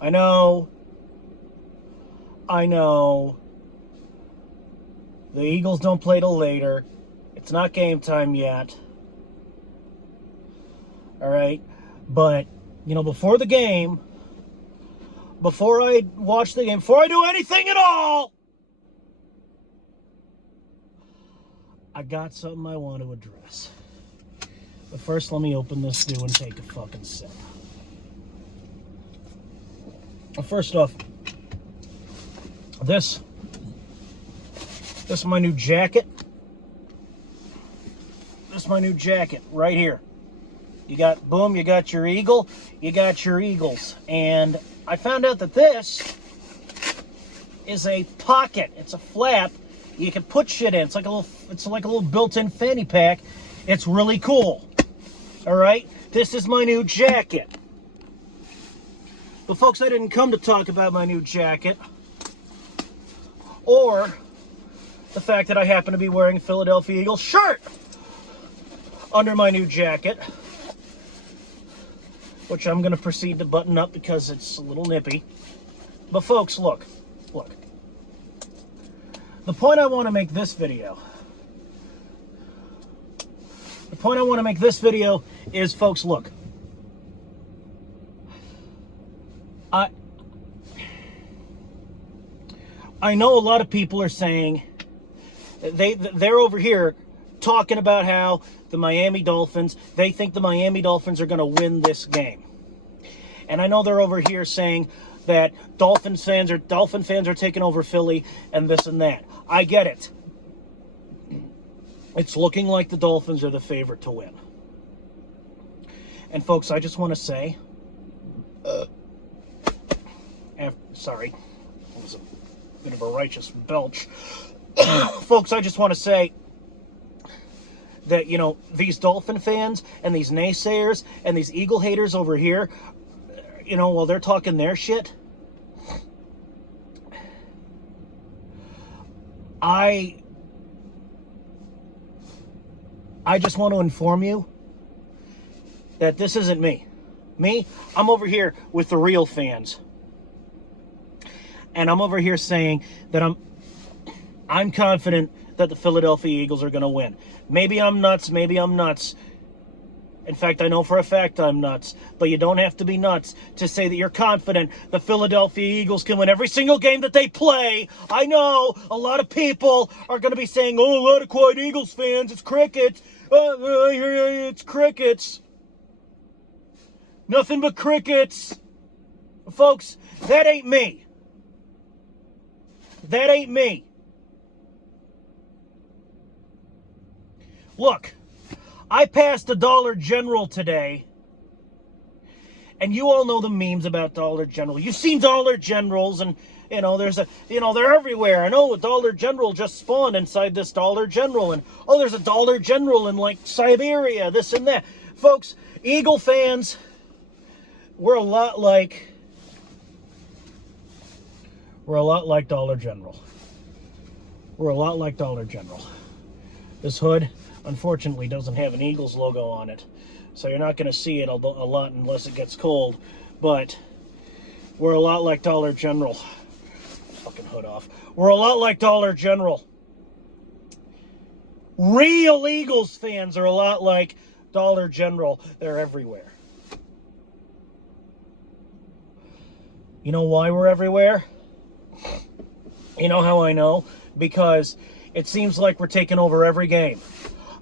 I know. I know. The Eagles don't play till later. It's not game time yet. All right? But, you know, before the game, before I watch the game, before I do anything at all, I got something I want to address. But first, let me open this dew and take a fucking sip. First off, this is my new jacket. This is my new jacket right here. You got, boom, you got your eagle, you got your Eagles. And I found out that this is a pocket. It's a flap. You can put shit in. It's like a little built-in fanny pack. It's really cool. All right? This is my new jacket. But folks, I didn't come to talk about my new jacket or the fact that I happen to be wearing a Philadelphia Eagles shirt under my new jacket, which I'm going to proceed to button up because it's a little nippy. But folks, look. The point I want to make this video, is, folks, look. I know a lot of people are saying they're over here talking about how the Miami Dolphins, they think the Miami Dolphins are going to win this game. And I know they're over here saying that Dolphin fans are taking over Philly and this and that. I get it. It's looking like the Dolphins are the favorite to win. And folks, I just want to say, sorry, it was a bit of a righteous belch. Folks, I just want to say that, you know, these Dolphin fans and these naysayers and these Eagle haters over here, you know, while they're talking their shit, I just want to inform you that this isn't me. I'm over here with the real fans. And I'm over here saying that I'm confident that the Philadelphia Eagles are going to win. Maybe I'm nuts. In fact, I know for a fact I'm nuts. But you don't have to be nuts to say that you're confident the Philadelphia Eagles can win every single game that they play. I know a lot of people are going to be saying, oh, a lot of quiet Eagles fans, it's crickets. It's crickets. Nothing but crickets. Folks, that ain't me. That ain't me. Look, I passed a Dollar General today, and you all know the memes about Dollar General. You've seen Dollar Generals, and you know they're everywhere. I know a Dollar General just spawned inside this Dollar General, and oh, there's a Dollar General in like Siberia, this and that. Folks, Eagle fans, we're a lot like Dollar General. We're a lot like Dollar General. This hood, unfortunately, doesn't have an Eagles logo on it, so you're not going to see it a lot unless it gets cold. But we're a lot like Dollar General. Fucking hood off. We're a lot like Dollar General. Real Eagles fans are a lot like Dollar General. They're everywhere. You know why we're everywhere? You know how I know? Because it seems like we're taking over every game.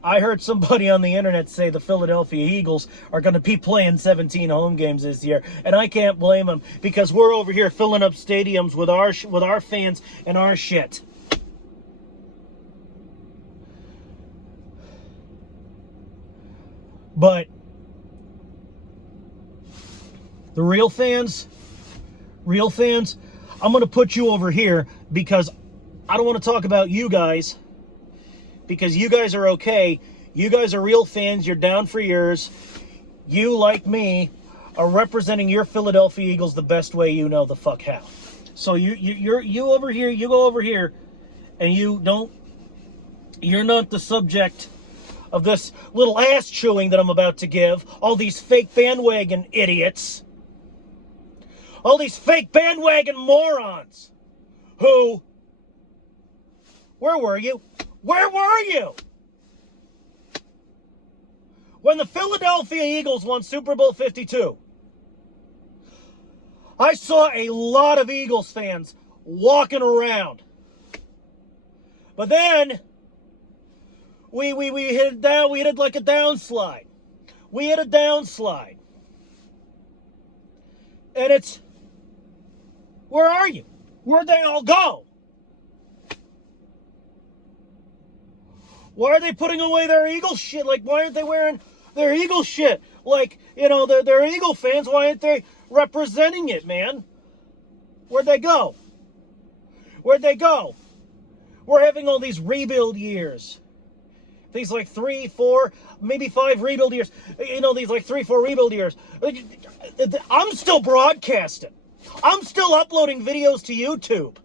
I heard somebody on the internet say the Philadelphia Eagles are going to be playing 17 home games this year, and I can't blame them because we're over here filling up stadiums with our fans and our shit. But the real fans, I'm going to put you over here because I don't want to talk about you guys. Because you guys are okay. You guys are real fans. You're down for yours. You, like me, are representing your Philadelphia Eagles the best way you know the fuck how. So you over here, you go over here, and you're not the subject of this little ass chewing that I'm about to give. All these fake bandwagon idiots. All these fake bandwagon morons who, where were you? Where were you? When the Philadelphia Eagles won Super Bowl 52, I saw a lot of Eagles fans walking around. But then we hit it down, we hit like a downslide. We hit a downslide. And it's, where are you? Where'd they all go? Why are they putting away their Eagle shit? Like, why aren't they wearing their Eagle shit? Like, you know, they're Eagle fans. Why aren't they representing it, man? Where'd they go? Where'd they go? We're having all these rebuild years. These like 3, 4, maybe 5 rebuild years. You know, these like 3, 4 rebuild years. I'm still broadcasting. I'm still uploading videos to YouTube.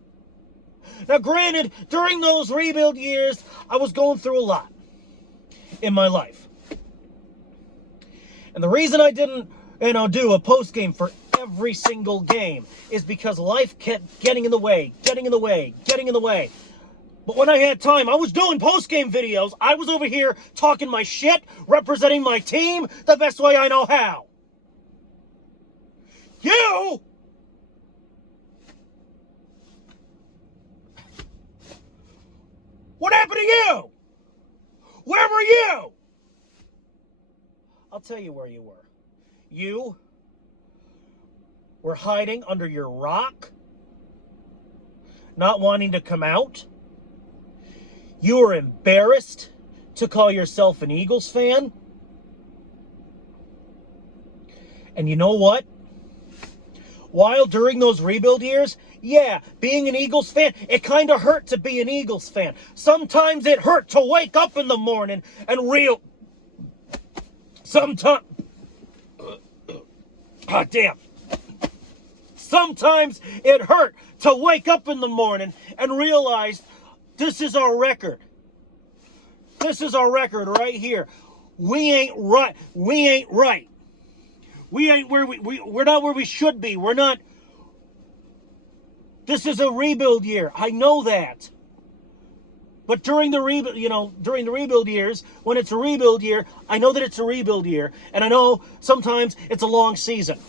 Now, granted, during those rebuild years, I was going through a lot in my life. And the reason I didn't, you know, do a post game for every single game is because life kept getting in the way, getting in the way, getting in the way. But when I had time, I was doing post-game videos. I was over here talking my shit, representing my team the best way I know how. You! What happened to you? Where were you? I'll tell you where you were. You were hiding under your rock, not wanting to come out. You were embarrassed to call yourself an Eagles fan. And you know what? While during those rebuild years, yeah, being an Eagles fan, it kind of hurt to be an Eagles fan. Sometimes it hurt to wake up in the morning and sometimes, God damn. Sometimes it hurt to wake up in the morning and realize this is our record. This is our record right here. We ain't right. We ain't right. We ain't where we're not where we should be. We're not. This is a rebuild year. I know that. But during the rebuild, you know, during the rebuild years, when it's a rebuild year, I know that it's a rebuild year, and I know sometimes it's a long season.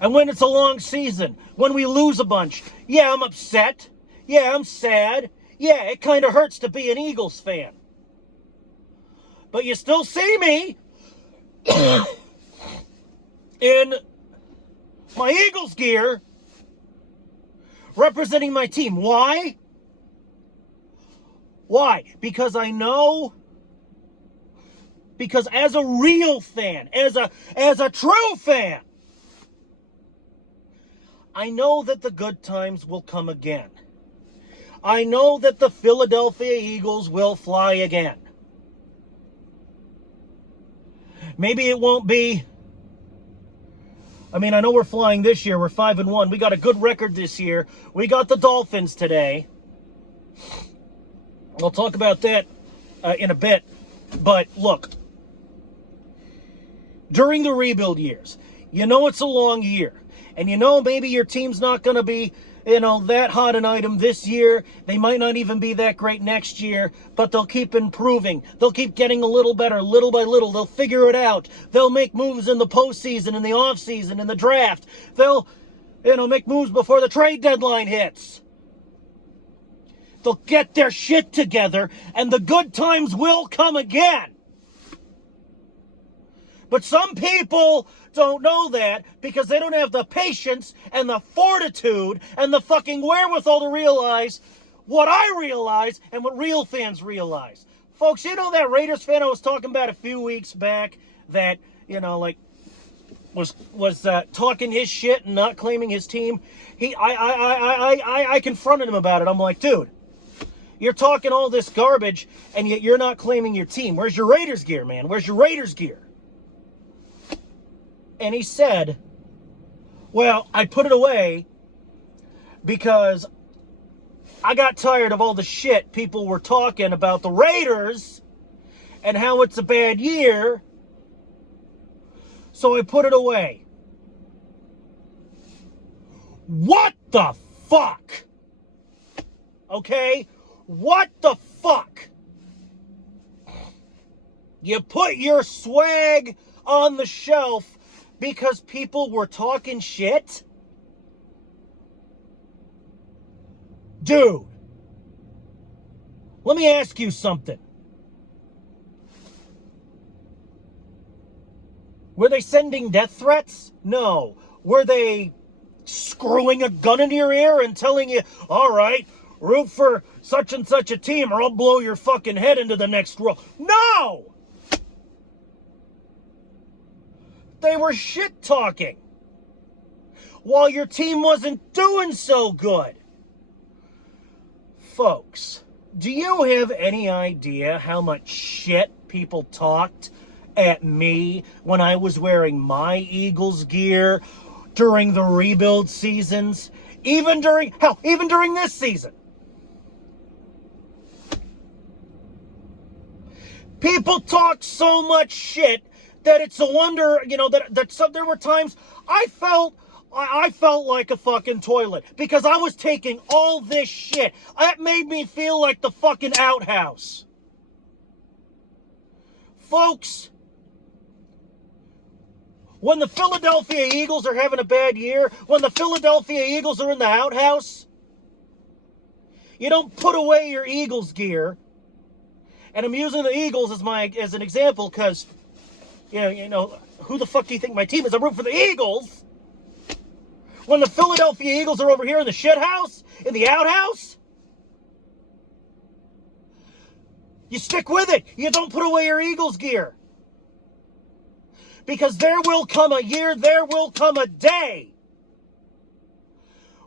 And when it's a long season, when we lose a bunch, yeah, I'm upset. Yeah, I'm sad. Yeah, it kind of hurts to be an Eagles fan. But you still see me in my Eagles gear representing my team. Why? Why? Because I know, because as a real fan, as a true fan, I know that the good times will come again. I know that the Philadelphia Eagles will fly again. Maybe it won't be. I mean, I know we're flying this year. We're 5-1. We got a good record this year. We got the Dolphins today. We'll talk about that in a bit. But look, during the rebuild years, you know it's a long year. And you know maybe your team's not going to be, you know, that hot an item this year. They might not even be that great next year, but they'll keep improving. They'll keep getting a little better, little by little. They'll figure it out. They'll make moves in the postseason, in the offseason, in the draft. They'll, you know, make moves before the trade deadline hits. They'll get their shit together, and the good times will come again. But some people don't know that because they don't have the patience and the fortitude and the fucking wherewithal to realize what I realize and what real fans realize. Folks, you know that Raiders fan I was talking about a few weeks back that, you know, like was talking his shit and not claiming his team? I confronted him about it. I'm like, dude, you're talking all this garbage and yet you're not claiming your team. Where's your Raiders gear, man? Where's your Raiders gear? And he said, well, I put it away because I got tired of all the shit people were talking about the Raiders and how it's a bad year. so I put it away. What the fuck? Okay? What the fuck? You put your swag on the shelf because people were talking shit? Dude, let me ask you something. Were they sending death threats? No. Were they screwing a gun in your ear and telling you, all right, root for such and such a team or I'll blow your fucking head into the next row? No! They were shit talking while your team wasn't doing so good. Folks, do you have any idea how much shit people talked at me when I was wearing my Eagles gear during the rebuild seasons? Even during this season. People talk so much shit that it's a wonder, that there were times I felt like a fucking toilet because I was taking all this shit. That made me feel like the fucking outhouse. Folks, when the Philadelphia Eagles are having a bad year, when the Philadelphia Eagles are in the outhouse, you don't put away your Eagles gear. And I'm using the Eagles as an example because, who the fuck do you think my team is? I root for the Eagles. When the Philadelphia Eagles are over here in the shit house, in the outhouse, you stick with it. You don't put away your Eagles gear. Because there will come a year, there will come a day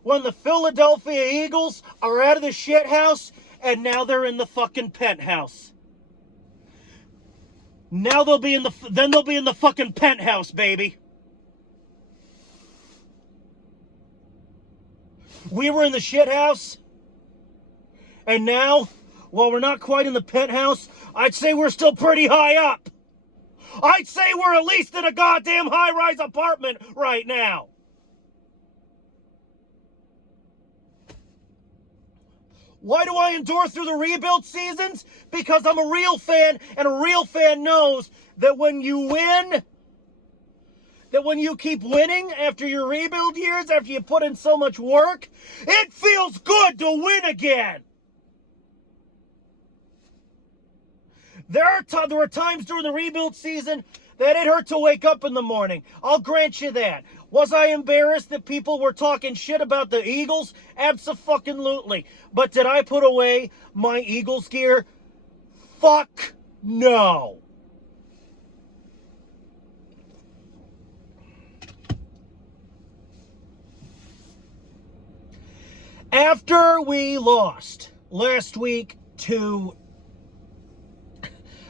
when the Philadelphia Eagles are out of the shit house and now they're in the fucking penthouse. Now they'll be in the fucking penthouse, baby. We were in the shit house, and now, while we're not quite in the penthouse, I'd say we're still pretty high up. I'd say we're at least in a goddamn high-rise apartment right now. Why do I endure through the rebuild seasons? Because I'm a real fan, and a real fan knows that when you win, that when you keep winning after your rebuild years, after you put in so much work, it feels good to win again. There were times during the rebuild season that it hurt to wake up in the morning. I'll grant you that. Was I embarrassed that people were talking shit about the Eagles? Abso-fucking-lutely. But did I put away my Eagles gear? Fuck no. After we lost last week to...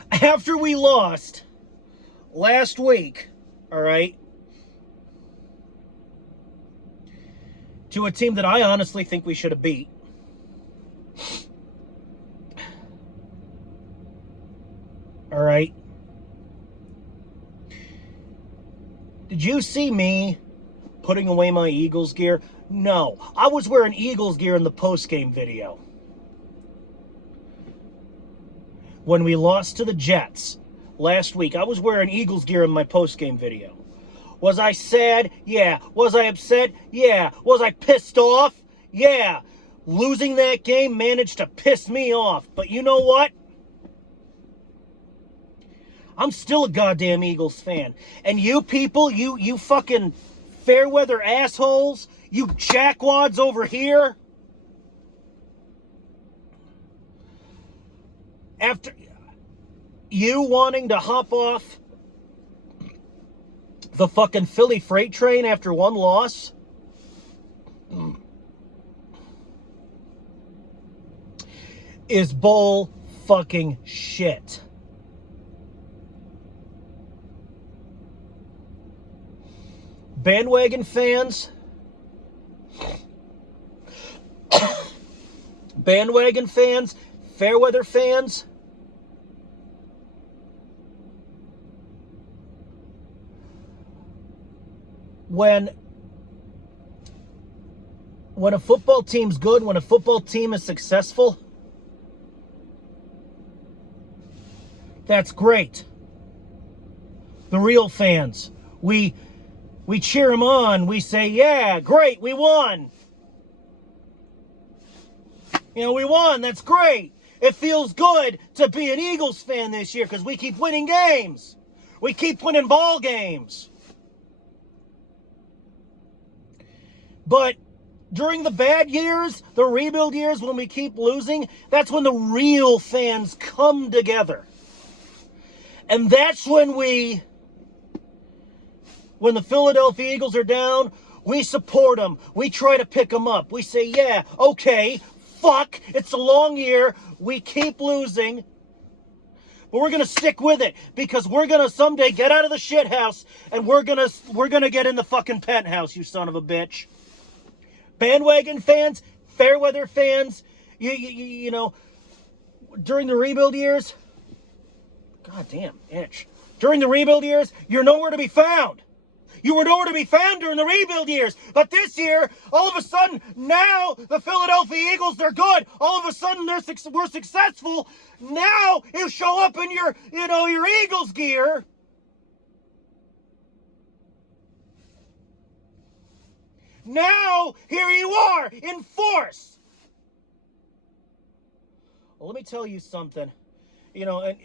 After we lost last week, all right, to a team that I honestly think we should have beat. All right. Did you see me putting away my Eagles gear? No. I was wearing Eagles gear in the post-game video. When we lost to the Jets last week, I was wearing Eagles gear in my post-game video. Was I sad? Yeah. Was I upset? Yeah. Was I pissed off? Yeah. Losing that game managed to piss me off. But you know what? I'm still a goddamn Eagles fan. And you people, you fucking fair weather assholes, you jackwads over here, after you wanting to hop off the fucking Philly freight train after one loss, is bull fucking shit. Bandwagon fans, Fairweather fans, when a football team's good, when a football team is successful, that's great. The real fans, we cheer them on. We say, yeah, great, we won. You know, we won, that's great. It feels good to be an Eagles fan this year because we keep winning games. We keep winning ball games. But during the bad years, the rebuild years, when we keep losing, that's when the real fans come together. And that's when the Philadelphia Eagles are down, we support them. We try to pick them up. We say, yeah, okay, fuck, it's a long year. We keep losing. But we're going to stick with it because we're going to someday get out of the shit house and we're going to get in the fucking penthouse, you son of a bitch. Bandwagon fans, Fairweather fans, you know, during the rebuild years, goddamn itch. During the rebuild years, you're nowhere to be found. You were nowhere to be found during the rebuild years. But this year, all of a sudden, now the Philadelphia Eagles, they're good. All of a sudden, we're successful. Now you show up in your Eagles gear. Now, here you are, in force. Well, let me tell you something. You know, and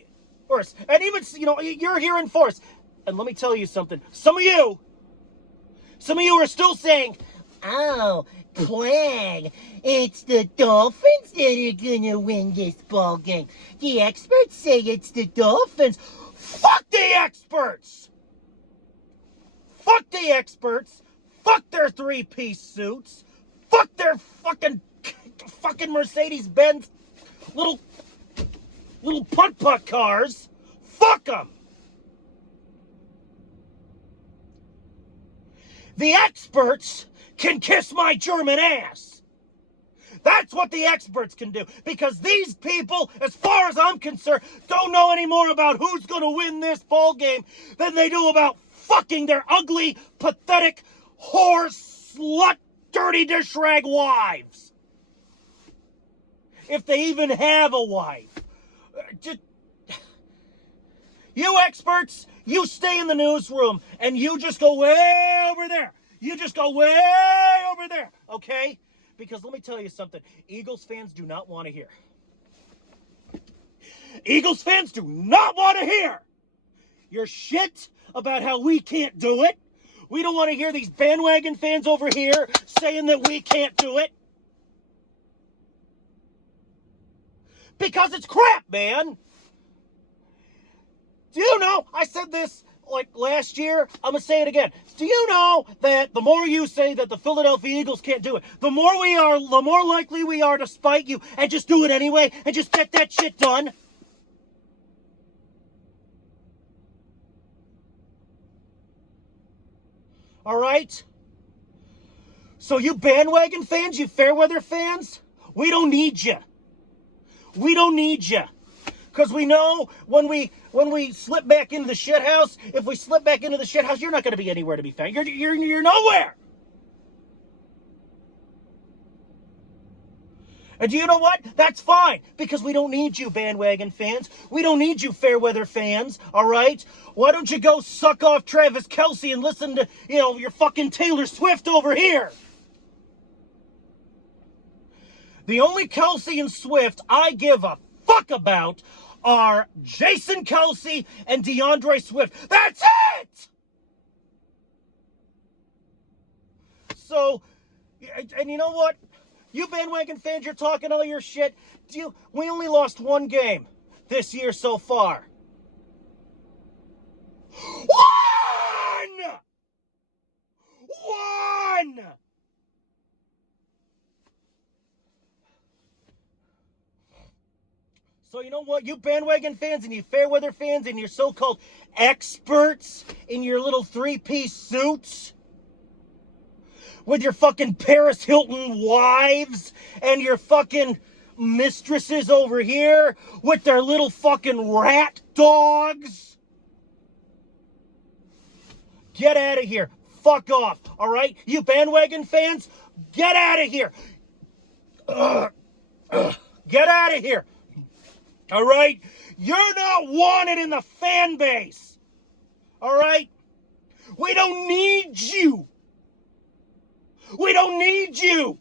force. And even, you know, you're here in force. And let me tell you something. Some of you are still saying, oh, Plague, it's the Dolphins that are going to win this ball game. The experts say it's the Dolphins. Fuck the experts! Fuck the experts! Fuck their three-piece suits! Fuck their fucking Mercedes-Benz little putt-putt cars! Fuck them! The experts can kiss my German ass. That's what the experts can do. Because these people, as far as I'm concerned, don't know any more about who's going to win this ball game than they do about fucking their ugly, pathetic, whore, slut, dirty dish rag wives. If they even have a wife. You experts, you stay in the newsroom and you just go way over there. You just go way over there, okay? Because let me tell you something. Eagles fans do not want to hear. Eagles fans do not want to hear your shit about how we can't do it. We don't want to hear these bandwagon fans over here saying that we can't do it. Because it's crap, man. Do you know, I said this like last year, I'm going to say it again. Do you know that the more you say that the Philadelphia Eagles can't do it, the more likely we are to spite you and just do it anyway and just get that shit done? All right? So you bandwagon fans, you Fairweather fans, we don't need you. We don't need you. Because we know when we slip back into the shit house, if we slip back into the shit house, you're not going to be anywhere to be found. You're nowhere. And do you know what? That's fine. Because we don't need you, bandwagon fans. We don't need you, Fairweather fans. All right? Why don't you go suck off Travis Kelce and listen to, your fucking Taylor Swift over here? The only Kelce and Swift I give a fuck about are Jason Kelce and DeAndre Swift. That's it! So, and you know what? You bandwagon fans, you're talking all your shit. We only lost one game this year so far. One! So you know what, you bandwagon fans and you Fairweather fans and your so-called experts in your little three-piece suits with your fucking Paris Hilton wives and your fucking mistresses over here with their little fucking rat dogs. Get out of here. fuck off, all right? You bandwagon fans, get out of here. Get out of here, all right? You're not wanted in the fan base, all right? We don't need you. We don't need you.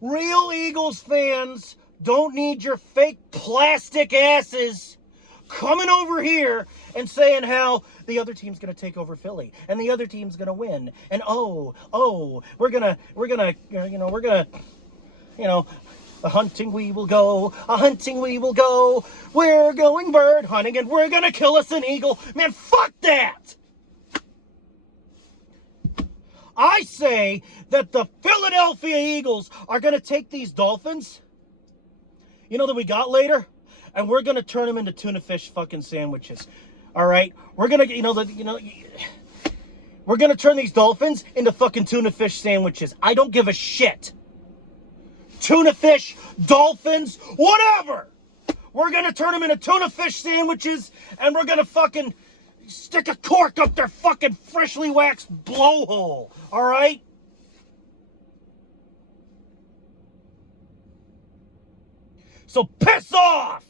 Real Eagles fans don't need your fake plastic asses coming over here and saying how the other team's going to take over Philly and the other team's going to win. And we're going to a hunting we will go, a hunting we will go. We're going bird hunting and we're going to kill us an eagle. Man, fuck that. I say that the Philadelphia Eagles are going to take these Dolphins, that we got later, and we're going to turn them into tuna fish fucking sandwiches. All right? We're going to, we're going to turn these Dolphins into fucking tuna fish sandwiches. I don't give a shit. Tuna fish, Dolphins, whatever. We're going to turn them into tuna fish sandwiches, and we're going to fucking stick a cork up their fucking freshly waxed blowhole, all right? So piss off!